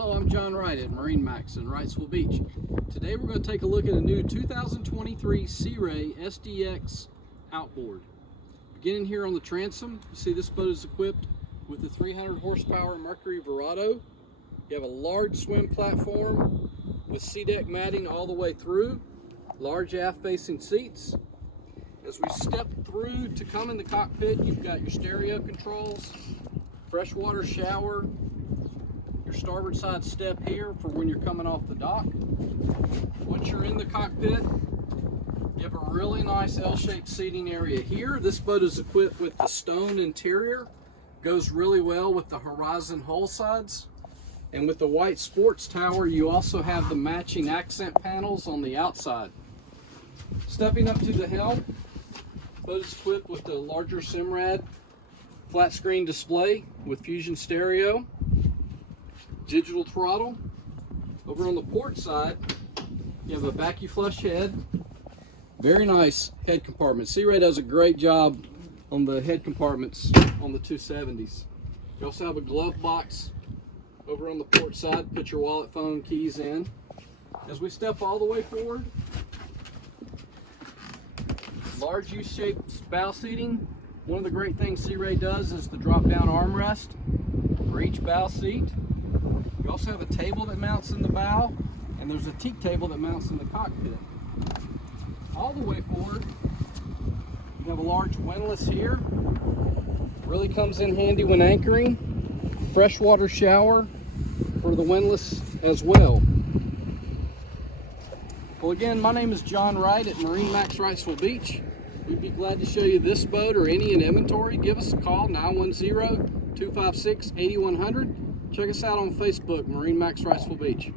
Hello, I'm John Wright at MarineMax in Wrightsville Beach. Today we're going to take a look at a new 2023 Sea Ray SDX Outboard. Beginning here on the transom, you see this boat is equipped with a 300 horsepower Mercury Verado. You have a large swim platform with SeaDek matting all the way through, large aft facing seats. As we step through to come in the cockpit, you've got your stereo controls, freshwater shower, your starboard side step here for when you're coming off the dock. Once you're in the cockpit, you have a really nice L-shaped seating area here. This boat is equipped with the stone interior. Goes really well with the Horizon hull sides. And with the white sports tower, you also have the matching accent panels on the outside. Stepping up to the helm, the boat is equipped with the larger Simrad flat screen display with Fusion stereo, digital throttle. Over on the port side, you have a vacuum flush head. Very nice head compartment. Sea Ray does a great job on the head compartments on the 270s. You also have a glove box over on the port side. Put your wallet, phone, keys in. As we step all the way forward, large U-shaped bow seating. One of the great things Sea Ray does is the drop-down armrest for each bow seat. You also have a table that mounts in the bow, and there's a teak table that mounts in the cockpit. All the way forward, you have a large windlass here. Really comes in handy when anchoring. Freshwater shower for the windlass as well. Well, again, my name is John Wright at MarineMax Wrightsville Beach. We'd be glad to show you this boat or any in inventory. Give us a call, 910-256-8100. Check us out on Facebook, MarineMax Wrightsville Beach.